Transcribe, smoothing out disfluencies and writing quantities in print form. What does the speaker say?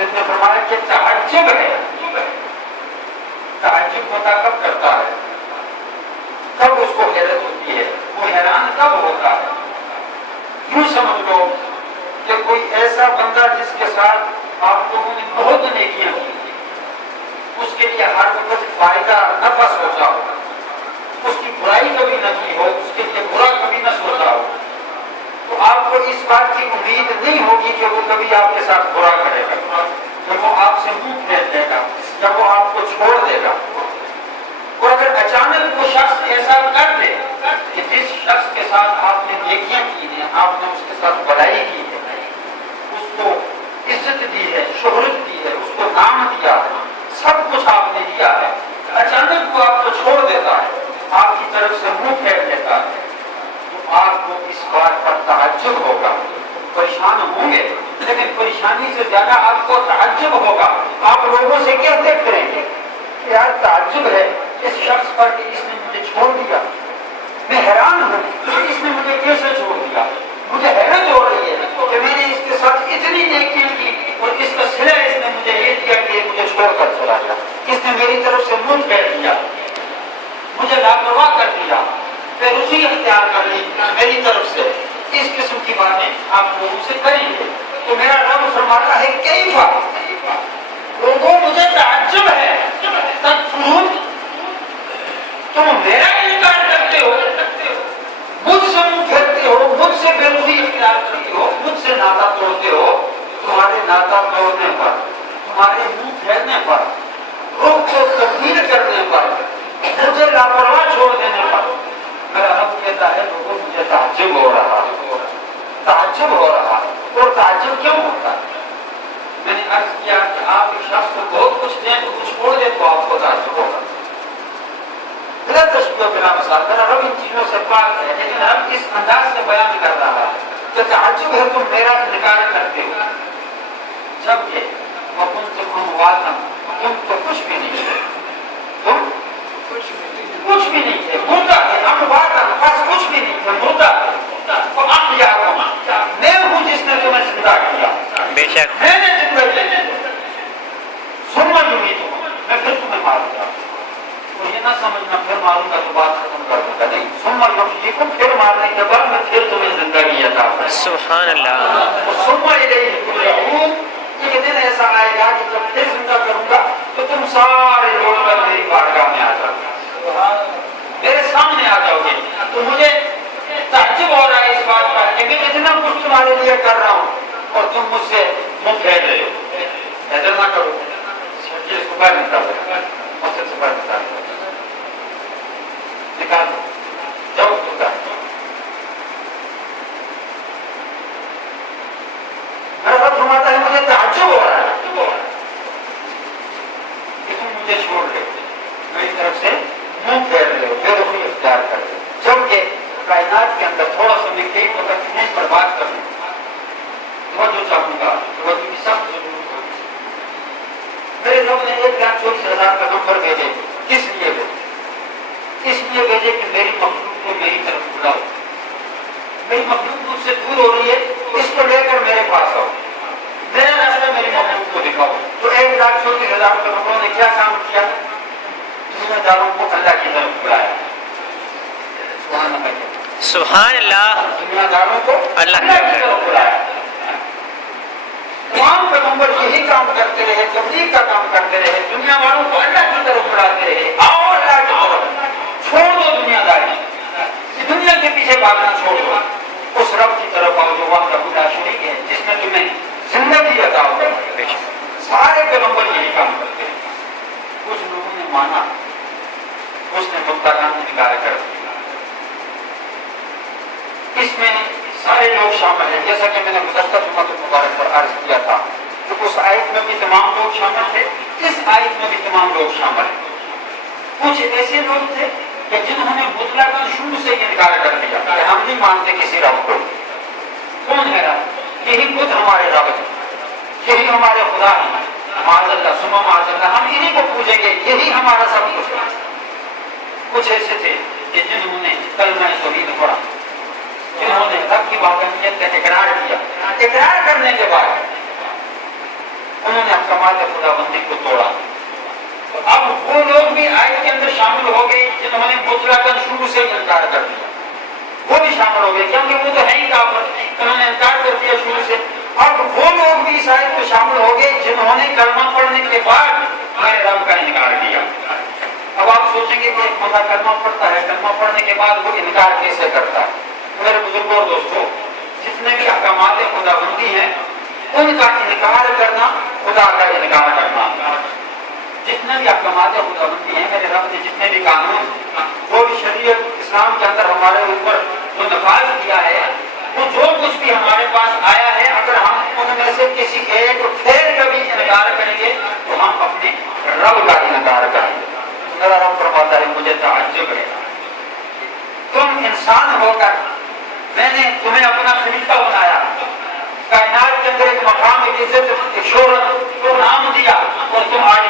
مجد نے فرمایا کہ تعجب ہے، تعجب ہوتا کب کرتا ہے، کب اس کو حیرت ہوتی ہے، وہ حیران کب ہوتا ہے؟ یوں سمجھ لو کہ کوئی ایسا بندہ جس کے ساتھ آپ لوگوں نے بہت نیکیاں کی، اس کے لیے ہر وقت فائدہ نفع سوچا ہو، اس کی برائی کبھی نہ کی ہو، اس کے لیے برا کبھی نہ سوچا ہو، تو آپ کو اس بات کی امید نہیں ہوگی کہ وہ کبھی آپ کے ساتھ برا کرے گا، جب وہ آپ سے منہ پھیر دے گا، جب وہ آپ کو چھوڑ دے گا۔ اور اگر اچانک وہ شخص ایسا کر دے کہ جس شخص کے ساتھ آپ نے نیکیاں کی ہیں، آپ نے اس کے ساتھ بڑائی کی ہے، اس کو عزت دی ہے، شہرت دی ہے، اس کو نام دیا ہے، سب کچھ آپ نے دیا ہے، اچانک وہ آپ کو چھوڑ دیتا ہے، آپ کی طرف سے منہ پھیر لیتا ہے، تو آپ کو اس بات پر تعجب ہوگا، پریشان ہوں گے، لیکن پریشانی سے زیادہ آپ کو تعجب ہوگا۔ آپ لوگوں سے کہتے پھریں گے کہ یار تعجب ہے اس شخص پر کہ اس نے مجھے چھوڑ دیا، میں حیران ہوں کہ اس نے مجھے کیسے چھوڑ دیا، مجھے حیرت ہو رہی ہے کہ میں نے اس کے ساتھ اتنی نیکیاں کی اور اس کا صلہ اس نے مجھے یہ دیا کہ مجھے چھوڑ کر چلا گیا، اس نے میری طرف سے منہ پھیر دیا، مجھے لاپرواہ کر دیا، بے رخی اختیار کر لی میری طرف سے۔ اس قسم کی باتیں آپ لوگوں سے کریں گے تو میرا رب فرماتا ہے کیفا، لوگوں مجھے تعجب ہے، تکفرون، تم میرا انکار کرتے ہو، مجھ سے منہ پھیرتے ہو، مجھ سے بے رخی اختیار کرتے ہو، مجھ سے ناطا توڑتے ہو، تمہارے ناطا توڑنے پر، تمہارے منہ پھیرنے پر، رخ کو تبدیل کرنے پر، مجھے لاپرواہ چھوڑ دینے پر، میرا رب کہتا ہے لوگوں مجھے تعجب ہو رہا، تعجب ہو رہا۔ اور تعجب کیوں ہوتا ہے؟ میں نے عرض کیا کہ آپ ایک شخص کو بہت کچھ دیں تو کچھ چھوڑ دیں تو آپ کو تعجب ہوگا۔ بلا تشبیہ بلا مثال، میرا رب ان چیزوں سے پاک ہے، لیکن رب اس انداز سے بیان کر رہا ہے کہ تعجب ہے تم میرا انکار کرتے ہو، جبکہ وَكُنْتُمْ أَمْوَاتًا، تم تو کچھ بھی نہیں تھے، تم کچھ بھی نہیں تھے، مردہ تھے، امواتا، بس کچھ بھی نہیں تھے، مردہ تھے، فَأَحْيَاكُمْ، میں ہوں جس نے تمہیں زندہ کیا، بے شک میں نے زندہ کیا، ثُمَّ يُمِيتُكُمْ، میں پھر تمہیں مار دیا، تو یہ نہ سمجھنا پھر ماروں گا تو بات ختم کر دوں گا، نہیں، ثُمَّ يُحْيِيكُمْ، پھر مارنے کے بعد میں پھر تمہیں زندگی عطا کروں گا۔ سبحان اللہ۔ ثُمَّ إِلَيْهِ تُرْجَعُونَ، ایک دن ایسا آئے گا کہ جب پھر زندہ کروں گا تو تم سارے لوگ کر میری بارگاہ میں آ جاؤ گے، میرے سامنے آ جاؤ گے، تو مجھے تعجب ہو رہا ہے اس بات کا کہ میں اتنا کچھ تمہارے لیے کر رہا ہوں اور تم مجھ سے منہ پھیر رہے ہو۔ ایسا نہ کرو، اس کو باہر نکال دو، مجھ سے باہر نکال دو، نکال دو، جاؤ تو کیا۔ میرا رب فرماتا ہے مجھے تعجب ہو رہا ہے کہ تم مجھے چھوڑ رہے ہو، میری طرف سے منہ پھیر رہے ہو، بے رخی اختیار کر رہے ہو، جبکہ کائنات کے اندر تھوڑا سا میں کئی وقت نہیں پر بات کروں، توجہ چاہوں گا، توجہ کی سخت ضرورت ہوگی۔ میرے رب نے 1,24,000 پیغمبر بھیجے، کس لیے بھیجے؟ اس لیے بھیجے کہ میری مخلوق کو میری طرف بلاؤ، میری مخلوق مجھ سے دور ہو رہی ہے، اس کو لے کر میرے پاس آؤ، میرا راستہ میری مخلوق کو دکھاؤ۔ تو 1,34,000 پیغمبروں نے کیا کام کیا؟ دنیا داروں کو اللہ کی طرف بلایا، سبحان اللہ، دنیا داروں کو اللہ کی طرف بلایا۔ تمام پیغمبر یہی کام کرتے رہے، تبلیغ کا کام کرتے رہے، دنیا والوں کو اللہ کی طرف بلاتے رہے، آؤ اللہ کی طرف، چھوڑ دو دنیا داری، دنیا کے پیچھے بھاگنا چھوڑ دو، اس رب کی طرف آؤ جو وحدہ لا شریک ہے، جس نے تمہیں زندگی عطا کی۔ سارے پیغمبر یہی کام کرتے ہیں۔ کچھ لوگوں نے مانا، کچھ نے متقان نکال کر دیا، اس میں سارے لوگ شامل ہیں، جیسا کہ میں نے گزشتہ جمعہ مبارک پر عرض کیا تھا کہ اس آیت میں بھی تمام لوگ شامل تھے، اس آیت میں بھی تمام لوگ شامل ہیں۔ کچھ ایسے لوگ تھے کہ جنہوں نے مطلقاً شروع سے انکار کر دیا کہ ہم نہیں مانتے کسی رب کو۔ کون ہے رب؟ یہی خود ہمارے رب ہے، یہی ہمارے خدا ہیں، معاذ اللہ ثم معاذ اللہ، ہم انہی کو پوجیں گے، یہی ہمارا سب کچھ ہے۔ کچھ ایسے تھے کہ جنہوں نے کلمہ توحید پڑھا، جنہوں نے رب کی وحدانیت کا اقرار کیا، اقرار کرنے کے بعد انہوں نے احکامات خدا بندی کو توڑا. تو اب وہ لوگ بھی آیت کے اندر شامل ہو گئے جنہوں نے مطلقاً شروع سے ہی انکار کر دیا. وہ بھی شامل ہو گئے کیونکہ وہ تو ہے ہی کافر, انہوں نے انکار کر دیا شروع سے. اب وہ لوگ بھی اس آیت میں شامل ہو گئے جنہوں نے کلمہ پڑھنے کے بعد میرے رب کا انکار کیا. اب آپ سوچیں گے کہ ایک بندہ کلمہ پڑھتا ہے, کلمہ پڑھنے کے بعد وہ انکار کیسے کرتا ہے؟ میرے بزرگوں اور دوستوں, جتنے بھی احکامات خدا بندی ہیں ان کا انکار کرنا خدا کا انکار کرنا. جتنے بھی احکامات خدا بندی ہیں, میرے رب نے جتنے بھی قانون جو بھی شریعت اسلام کے اندر ہمارے اوپر جو نفاذ کیا ہے, وہ جو کچھ بھی ہمارے پاس آیا ہے, اگر ہم ان میں سے کسی ایک پھر کا بھی انکار کریں گے تو ہم اپنے رب کا انکار کریں گے. میرا رب فرماتا ہے مجھے تعجب ہے, تم انسان ہو کر میں نے تمہیں اپنا خلیفہ بنایا, کائنات کے اندر ایک مقام, ایک عزت, ایک شہرت کو نام دیا, اور تم آج